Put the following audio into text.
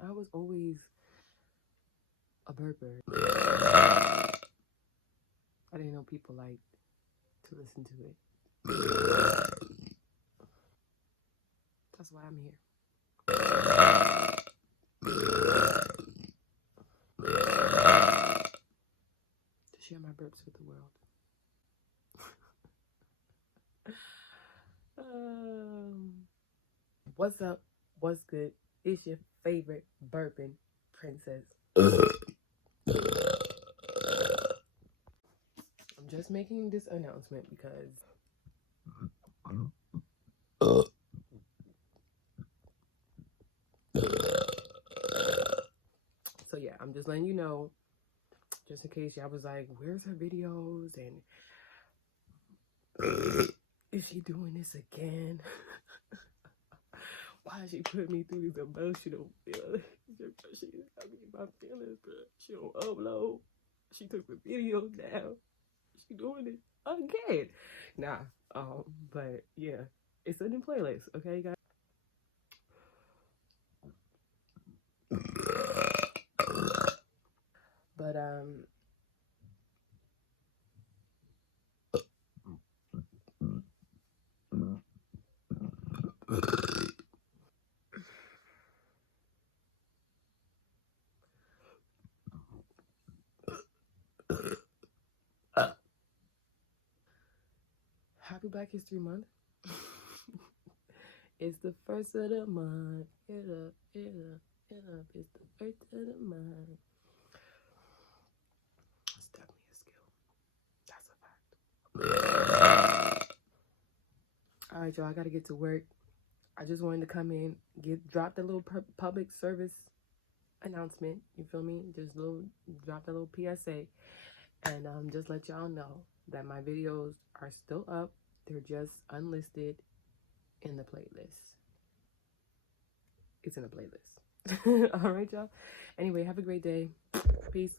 I was always a burper. I didn't know people liked to listen to it. That's why I'm here. To share my burps with the world. What's up? What's good? It's your favorite burping princess. I'm just making this announcement because so yeah, I'm just letting you know, just in case y'all was like, where's her videos and is she doing this again? Why she put me through these emotional feelings? She got me in my feelings, but she don't upload. She took the video down. She doing it again. Nah, but yeah, it's in the playlist, okay, guys? But happy Black History Month. It's the first of the month. Get up, get up, get up. It's the first of the month. It's definitely a skill. That's a fact. All right, y'all, I gotta get to work. I just wanted to come in, drop the little public service announcement. You feel me? Just drop the little PSA, and just let y'all know that my videos are still up. They're just unlisted in the playlist. It's in the playlist. All right, y'all. Anyway, have a great day. Peace.